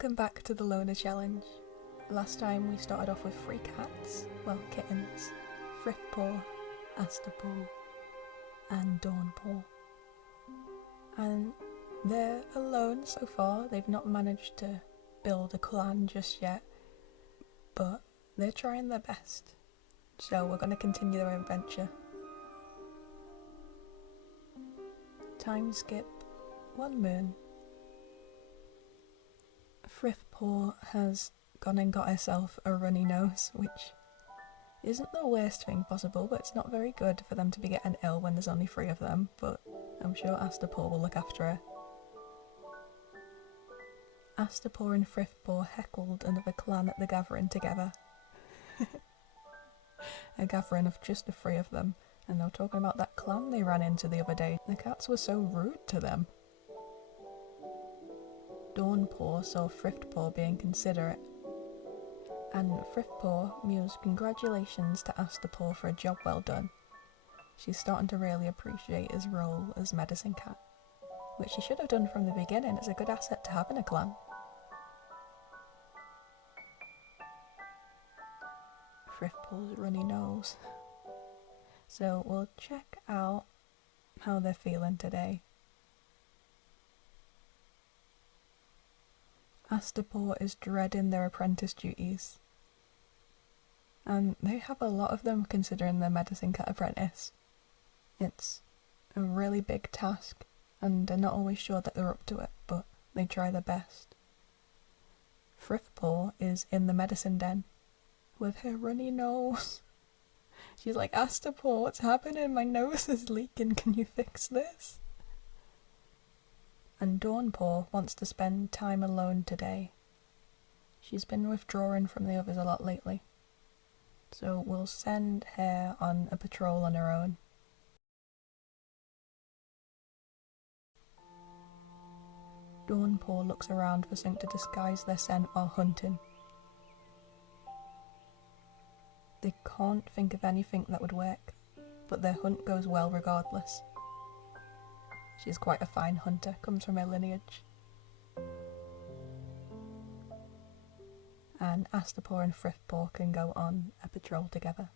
Welcome back to the Loner Challenge. Last time we started off with 3 cats, well kittens, Thriftpaw, Asterpaw and Dawnpaw. And they're alone so far, they've not managed to build a clan just yet, but they're trying their best. So we're going to continue their adventure. Time skip 1 moon. Thriftpaw has gone and got herself a runny nose, which isn't the worst thing possible, but it's not very good for them to be getting ill when there's only 3 of them, but I'm sure Asterpaw will look after her. Asterpaw and Thriftpaw heckled another clan at the gathering together. A gathering of just the 3 of them, and they were talking about that clan they ran into the other day. The cats were so rude to them. Dawnpaw saw Thriftpaw being considerate, and Thriftpaw mused congratulations to Asterpaw for a job well done. She's starting to really appreciate his role as medicine cat, which she should have done from the beginning. It's a good asset to have in a clan. Thriftpaw's runny nose. So we'll check out how they're feeling today. Asterpaw is dreading their apprentice duties, and they have a lot of them considering their medicine cat apprentice. It's a really big task, and they're not always sure that they're up to it, but they try their best. Thriftpaw is in the medicine den with her runny nose. She's like, Asterpaw, what's happening? My nose is leaking, can you fix this? And Dawnpaw wants to spend time alone today. She's been withdrawing from the others a lot lately, so we'll send her on a patrol on her own. Dawnpaw looks around for something to disguise their scent while hunting. They can't think of anything that would work, but their hunt goes well regardless. She's quite a fine hunter, comes from her lineage. And Asterpaw and Thriftpaw can go on a patrol together.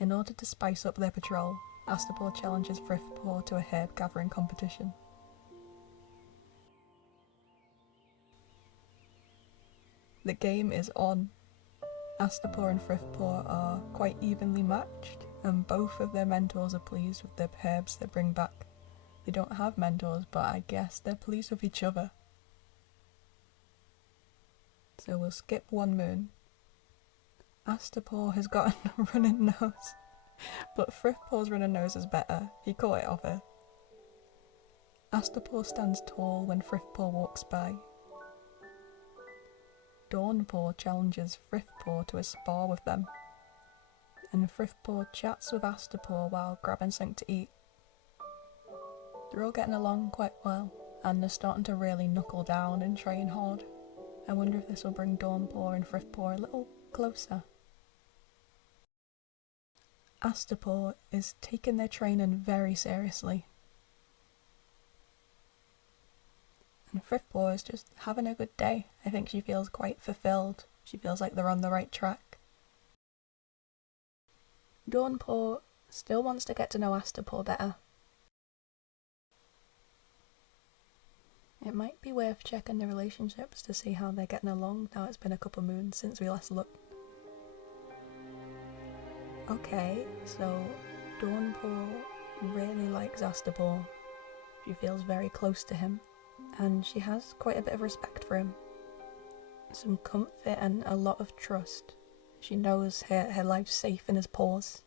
In order to spice up their patrol, Asterpaw challenges Thriftpaw to a herb gathering competition. The game is on. Asterpaw and Thriftpaw are quite evenly matched, and both of their mentors are pleased with the herbs they bring back. They don't have mentors, but I guess they're pleased with each other. So we'll skip 1 moon. Asterpaw has got a running nose, but Thriftpaw's running nose is better. He caught it off her. Asterpaw stands tall when Thriftpaw walks by. Dawnpaw challenges Thriftpaw to a spar with them, and Thriftpaw chats with Asterpaw while grabbing something to eat. They're all getting along quite well, and they're starting to really knuckle down and train hard. I wonder if this will bring Dawnpaw and Thriftpaw a little closer. Asterpaw is taking their training very seriously, and Thriftpaw is just having a good day. I think she feels quite fulfilled. She feels like they're on the right track. Dawnpaw still wants to get to know Asterpaw better. It might be worth checking the relationships to see how they're getting along now it's been a couple moons since we last looked. Okay, so Dawnpaw really likes Asterpaw. She feels very close to him, and she has quite a bit of respect for him. Some comfort and a lot of trust. She knows her life's safe in his paws.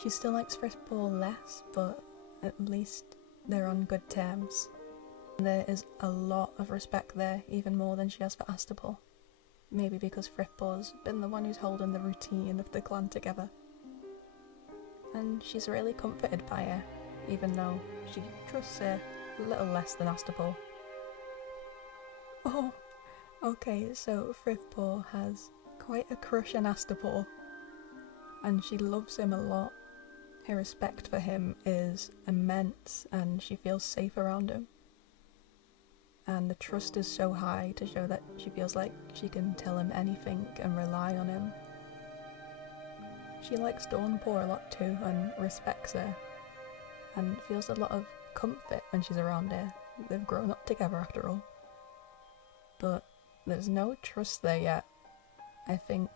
She still likes Thriftpaw less, but at least they're on good terms. There is a lot of respect there, even more than she has for Asterpaw. Maybe because Thriftpaw's been the one who's holding the routine of the clan together. And she's really comforted by her, even though she trusts her a little less than Asterpaw. Oh, okay, so Thriftpaw has quite a crush on Asterpaw, and she loves him a lot. Her respect for him is immense, and she feels safe around him. and the trust is so high to show that she feels like she can tell him anything and rely on him. She likes Dawnpaw a lot too and respects her, and feels a lot of comfort when she's around her. They've grown up together after all. But there's no trust there yet. I think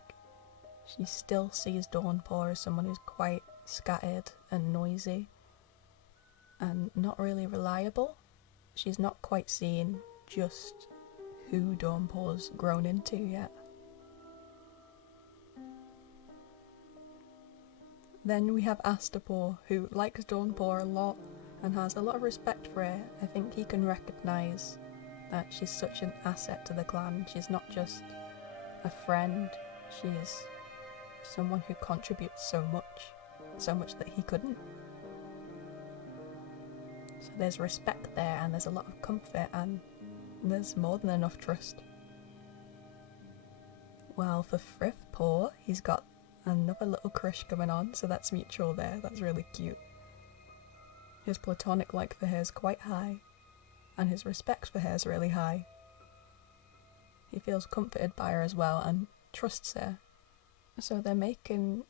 she still sees Dawnpaw as someone who's quite scattered and noisy and not really reliable. She's not quite seeing just who Dawnpaw's grown into yet. Then we have Astapaw, who likes Dawnpaw a lot and has a lot of respect for her. I think he can recognise that she's such an asset to the clan. She's not just a friend, she's someone who contributes so much that he couldn't. So there's respect there, and there's a lot of comfort, and there's more than enough trust. Well, for Thriftpaw, he's got another little crush going on, so that's mutual there. That's really cute. His platonic like for her is quite high, and his respect for her is really high. He feels comforted by her as well and trusts her. So they're making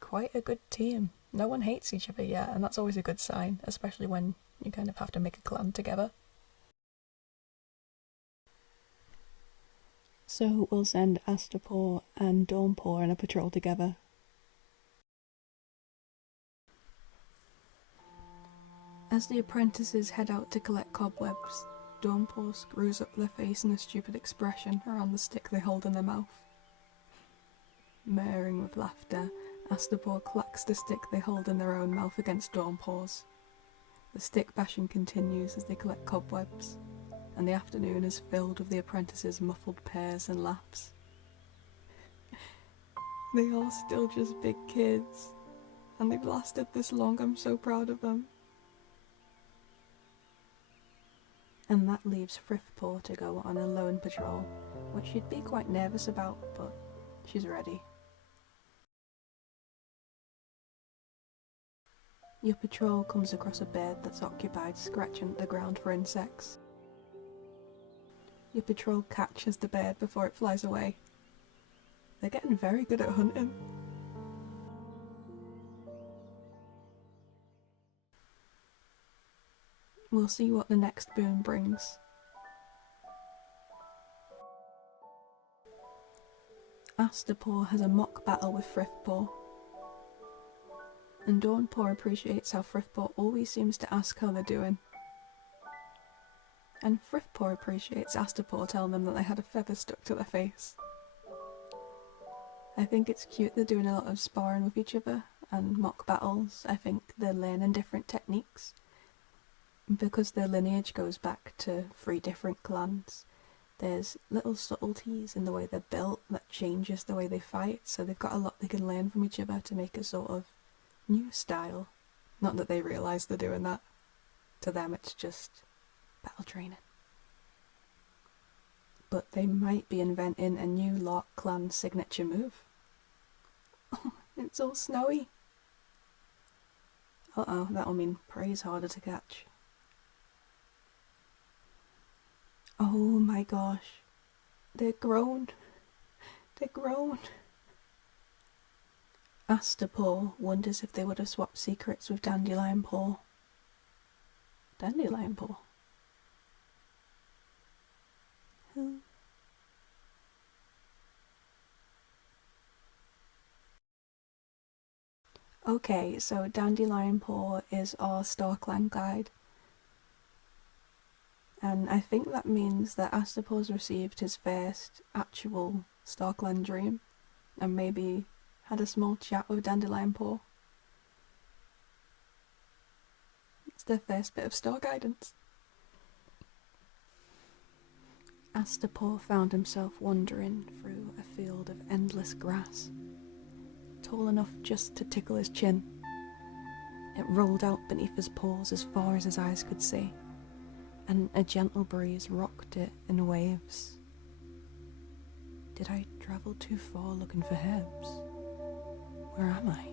quite a good team. No one hates each other yet, and that's always a good sign, especially when you kind of have to make a clan together. So we'll send Astapaw and Dawnpaw on a patrol together. As the apprentices head out to collect cobwebs, Dawnpaw screws up their face in a stupid expression around the stick they hold in their mouth. Murmuring with laughter, Astapaw clacks the stick they hold in their own mouth against Dawnpaw's. The stick bashing continues as they collect cobwebs, and the afternoon is filled with the apprentices' muffled purrs and laughs. They are still just big kids, and they've lasted this long. I'm so proud of them. And that leaves Thriftpaw to go on a lone patrol, which she'd be quite nervous about, but she's ready. Your patrol comes across a bird that's occupied scratching at the ground for insects. Your patrol catches the bird before it flies away. They're getting very good at hunting. We'll see what the next boon brings. Astapaw has a mock battle with Thriftpaw, and Dawnpaw appreciates how Thriftpaw always seems to ask how they're doing. And Thriftpaw appreciates Astapaw telling them that they had a feather stuck to their face. I think it's cute they're doing a lot of sparring with each other and mock battles. I think they're learning different techniques. Because their lineage goes back to 3 different clans, there's little subtleties in the way they're built that changes the way they fight, so they've got a lot they can learn from each other to make a sort of new style. Not that they realise they're doing that. To them it's just battle training. But they might be inventing a new LarkClan signature move. Oh, it's all snowy. Uh-oh, that'll mean prey's harder to catch. Oh my gosh, they're grown. They're grown. Astapaw wonders if they would have swapped secrets with Dandelion Paw. Dandelion Paw? Who? Okay, so Dandelion Paw is our StarClan guide. And I think that means that Astapaw's received his first actual StarClan dream, and maybe had a small chat with Dandelion Paw. It's their first bit of star guidance. Astapaw found himself wandering through a field of endless grass, tall enough just to tickle his chin. It rolled out beneath his paws as far as his eyes could see, and a gentle breeze rocked it in waves. Did I travel too far looking for herbs? Where am I?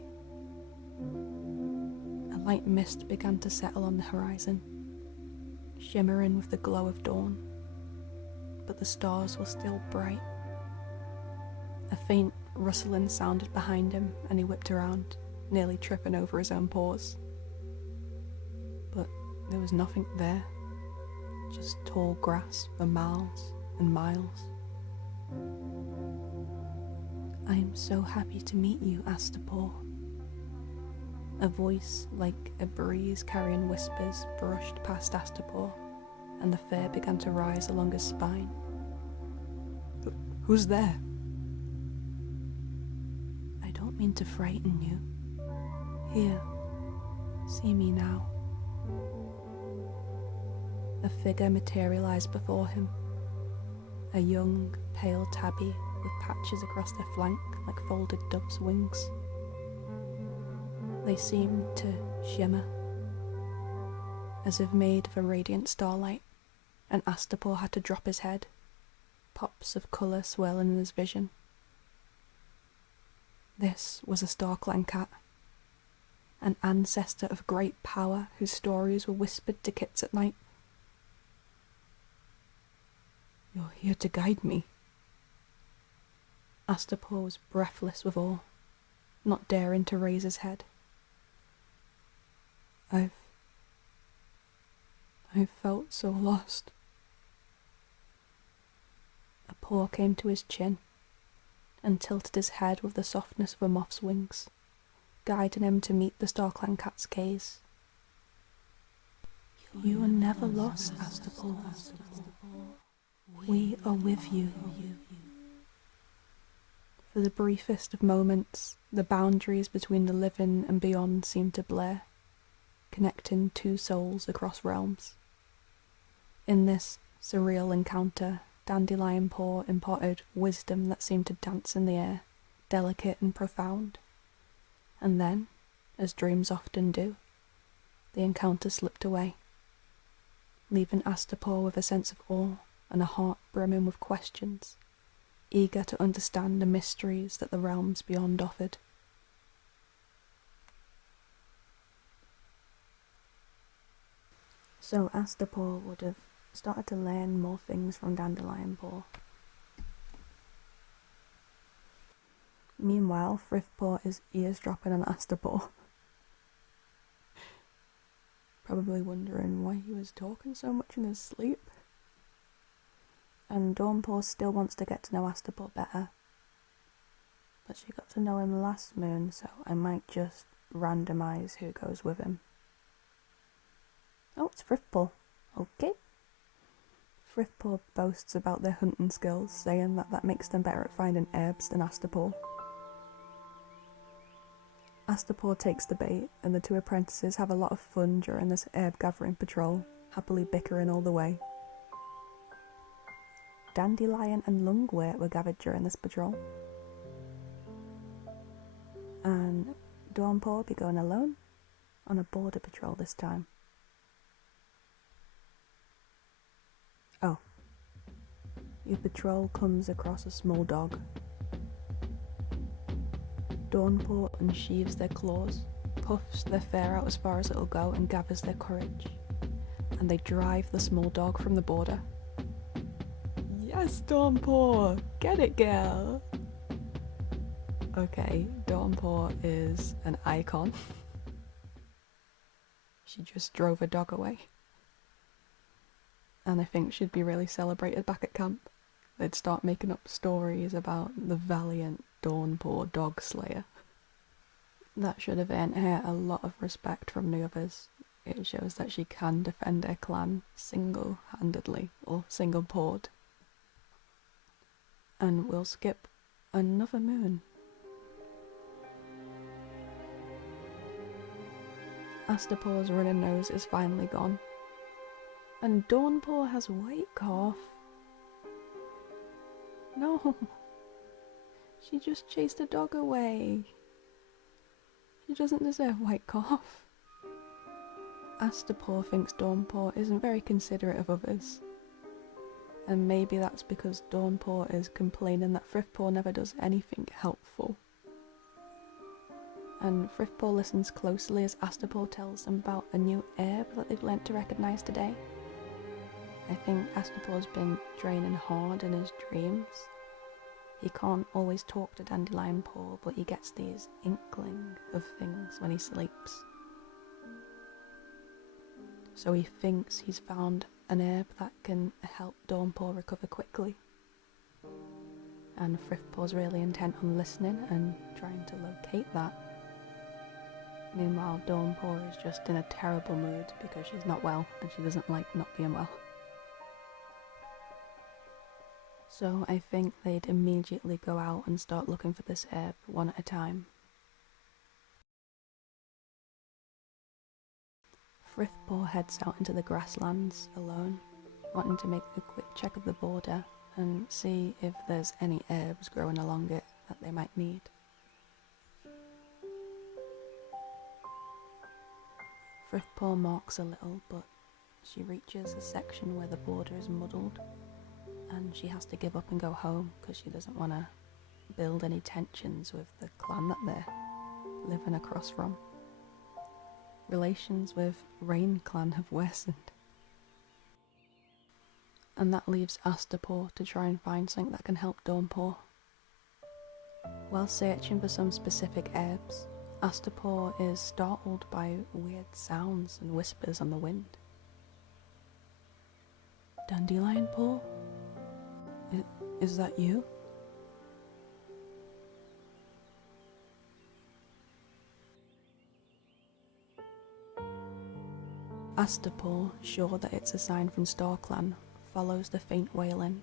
A light mist began to settle on the horizon, shimmering with the glow of dawn. but the stars were still bright. A faint rustling sounded behind him, and he whipped around, nearly tripping over his own paws. But there was nothing there, just tall grass for miles and miles. "I am so happy to meet you, Astapor." A voice like a breeze carrying whispers brushed past Astapor, and the fear began to rise along his spine. "Who's there?" "I don't mean to frighten you. Here, see me now." A figure materialized before him, a young, pale tabby with patches across their flank like folded dove's wings. They seemed to shimmer, as if made of a radiant starlight, and Astapor had to drop his head, pops of colour swirling in his vision. This was a StarClan cat, an ancestor of great power whose stories were whispered to kits at night. "You're here to guide me." Astapor was breathless with awe, not daring to raise his head. I've felt so lost." A paw came to his chin and tilted his head with the softness of a moth's wings, guiding him to meet the StarClan cat's gaze. "You are never lost, Astapor. We are with you." For the briefest of moments, the boundaries between the living and beyond seemed to blur, connecting two souls across realms. In this surreal encounter, Dandelion Paw imparted wisdom that seemed to dance in the air, delicate and profound. And then, as dreams often do, the encounter slipped away, leaving Astapor with a sense of awe and a heart brimming with questions, eager to understand the mysteries that the realms beyond offered. So Astapor would have started to learn more things from Dandelion Paw. Meanwhile, Frithpaw is eavesdropping on Astapor, probably wondering why he was talking so much in his sleep. And Dawnpaw still wants to get to know Astapor better, but she got to know him last moon, so I might just randomise who goes with him. Oh, it's Frithpaw. Okay. Frithpaw boasts about their hunting skills, saying that makes them better at finding herbs than Astapor. Astapor takes the bait, and the two apprentices have a lot of fun during this herb gathering patrol, happily bickering all the way. Dandelion and Lungwort were gathered during this patrol. And Dawnpaw will be going alone on a border patrol this time. Oh. Your patrol comes across a small dog. Dawnpaw unsheathes their claws, puffs their fur out as far as it'll go, and gathers their courage. And they drive the small dog from the border. Yes, Dawnpaw! Get it, girl! Okay, Dawnpaw is an icon. She just drove a dog away. And I think she'd be really celebrated back at camp. They'd start making up stories about the valiant Dawnpaw dog slayer. That should have earned her a lot of respect from the others. It shows that she can defend her clan single-handedly, or single-pawed. And we'll skip another moon. Astapaw's running nose is finally gone. And Dawnpaw has white cough. No, she just chased a dog away. She doesn't deserve white cough. Astapor thinks Dawnpaw isn't very considerate of others. And maybe that's because Dawnpaw is complaining that Frithpaw never does anything helpful. And Frithpaw listens closely as Astapor tells them about a new herb that they've learnt to recognise today. A I think Astapor's been draining hard in his dreams. He can't always talk to Dandelion Paw, but he gets these inkling of things when he sleeps. So he thinks he's found an herb that can help Dawnpaw recover quickly. And Thriftpaw's really intent on listening and trying to locate that. Meanwhile, Dawnpaw is just in a terrible mood because she's not well and she doesn't like not being well. So I think they'd immediately go out and start looking for this herb one at a time. Thriftpaw heads out into the grasslands alone, wanting to make a quick check of the border and see if there's any herbs growing along it that they might need. Thriftpaw marks a little, but she reaches a section where the border is muddled and she has to give up and go home because she doesn't want to build any tensions with the clan that they're living across from. Relations with LarkClan have worsened. And that leaves Astapor to try and find something that can help Dawnpaw. While searching for some specific herbs, Astapor is startled by weird sounds and whispers on the wind. Dandelion Paw? Is that you? Astapor, sure that it's a sign from StarClan, follows the faint wailing.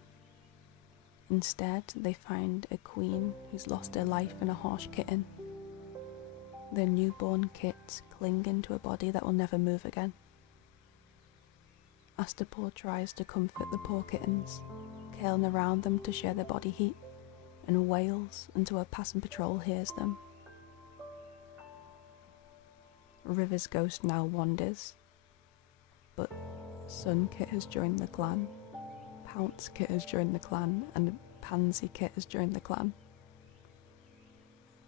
Instead, they find a queen who's lost her life in a harsh kitten. Their newborn kits clinging to a body that will never move again. Astapor tries to comfort the poor kittens, curling around them to share their body heat, and wails until a passing patrol hears them. River's ghost now wanders, but Sun Kit has joined the clan, Pounce Kit has joined the clan, and Pansy Kit has joined the clan.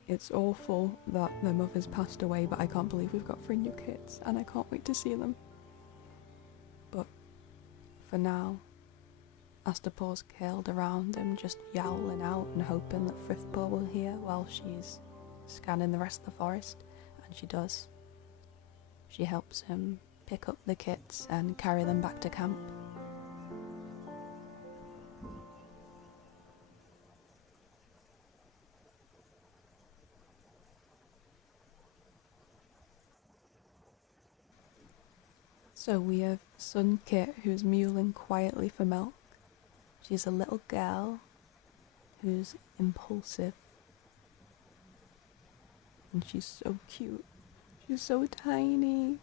It's awful that their mother's passed away, but I can't believe we've got 3 new kits, and I can't wait to see them. But for now, Astapor's curled around him, just yowling out and hoping that Thriftpaw will hear while she's scanning the rest of the forest, and she does. She helps him pick up the kits and carry them back to camp. So we have Sun Kit, who's mewling quietly for milk. She's a little girl who's impulsive. And she's so cute. She's so tiny.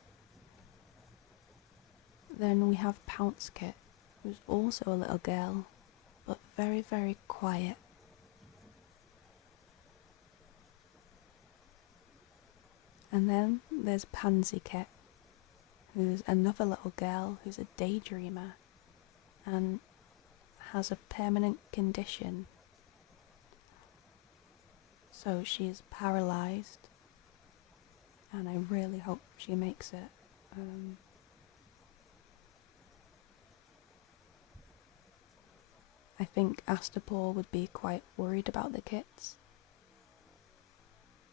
Then we have Pounce Kit, who's also a little girl, but very, very quiet. And then there's Pansy Kit, who's another little girl who's a daydreamer and has a permanent condition. So she's paralysed, and I really hope she makes it. I think Astapor would be quite worried about the kits,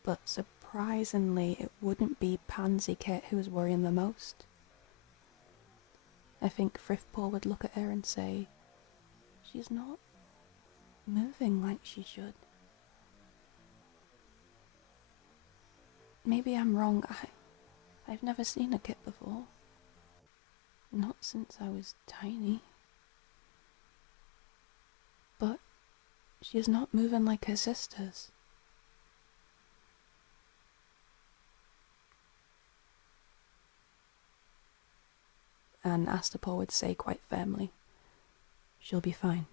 but surprisingly it wouldn't be Pansy Kit who was worrying the most. I think Thriftpaw would look at her and say, "She's not moving like she should." Maybe I'm wrong. I've never seen a kit before. Not since I was tiny. But she is not moving like her sisters. And Astapor would say quite firmly, "She'll be fine.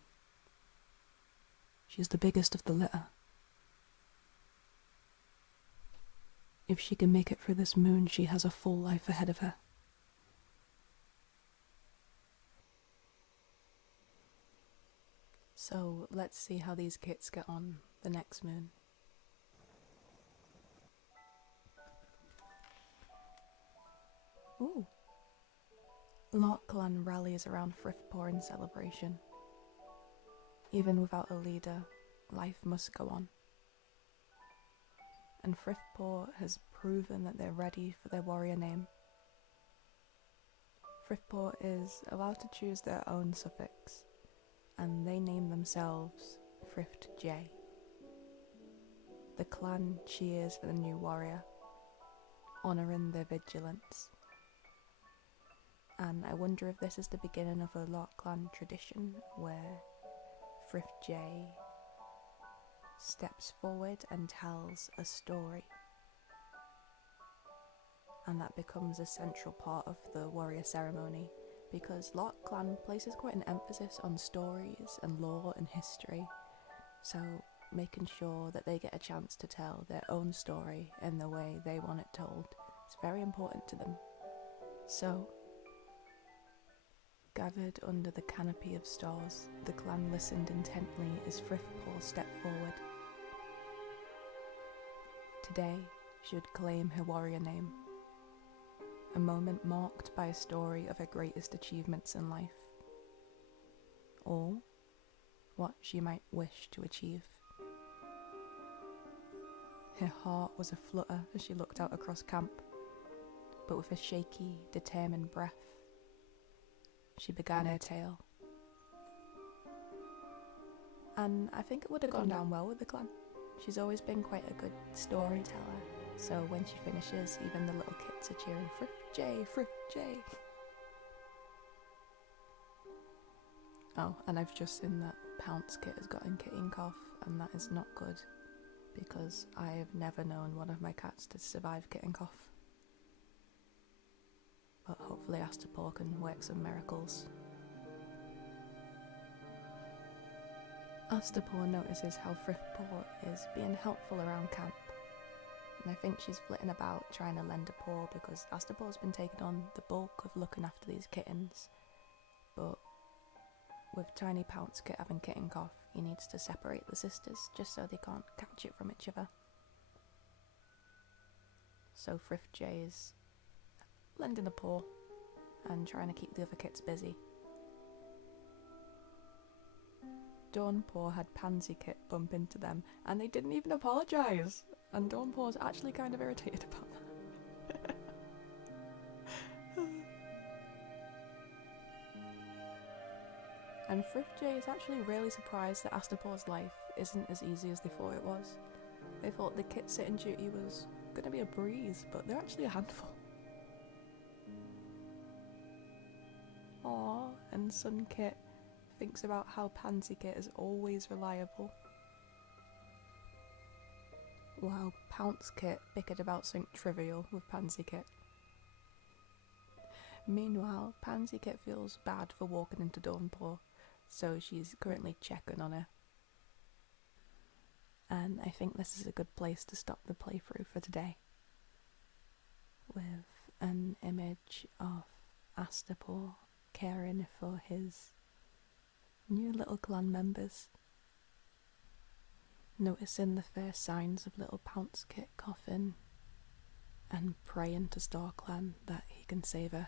She's the biggest of the litter. If she can make it through this moon, she has a full life ahead of her." So let's see how these kits get on the next moon. Ooh. LarkClan rallies around Frithpaw in celebration. Even without a leader, life must go on. And Frithpaw has proven that they're ready for their warrior name. Frithpaw is allowed to choose their own suffix, and they name themselves FriftJ. The clan cheers for the new warrior, honouring their vigilance. And I wonder if this is the beginning of a LarkClan tradition where FriftJ steps forward and tells a story. And that becomes a central part of the warrior ceremony, because LarkClan places quite an emphasis on stories and lore and history, so making sure that they get a chance to tell their own story in the way they want it told is very important to them. So, gathered under the canopy of stars, the clan listened intently as Frithpaw stepped forward. Today, she would claim her warrior name, a moment marked by a story of her greatest achievements in life, or what she might wish to achieve. Her heart was aflutter as she looked out across camp, but with a shaky, determined breath, she began her tale. And I think it would have gone down well with the clan. She's always been quite a good storyteller, so when she finishes, even the little kids are cheering, FriftJ, FriftJ. Oh, and I've just seen that Pounce Kit has gotten kitten cough, and that is not good, because I have never known one of my cats to survive kitten cough. But hopefully Astapaw can work some miracles. Astapaw notices how Frithpaw is being helpful around camp, and I think she's flitting about trying to lend a paw because Astapaw's been taking on the bulk of looking after these kittens, but with tiny Pounce Kit having kitten cough, he needs to separate the sisters just so they can't catch it from each other. So FriftJ is lending a paw and trying to keep the other kits busy. Dawnpaw had Pansy Kit bump into them and they didn't even apologise, and Dawnpaw's actually kind of irritated about that. And FriftJ is actually really surprised that Astapaw's life isn't as easy as they thought it was. They thought the kit sitting duty was going to be a breeze, but they're actually a handful. Aww, and Sun Kit thinks about how Pansy Kit is always reliable, while Pounce Kit bickered about something trivial with Pansy Kit. Meanwhile, Pansy Kit feels bad for walking into Dawnpaw, so she's currently checking on her. And I think this is a good place to stop the playthrough for today, with an image of Astapaw caring for his new little clan members, noticing the first signs of little Pounce Kit coughing, and praying to StarClan that he can save her.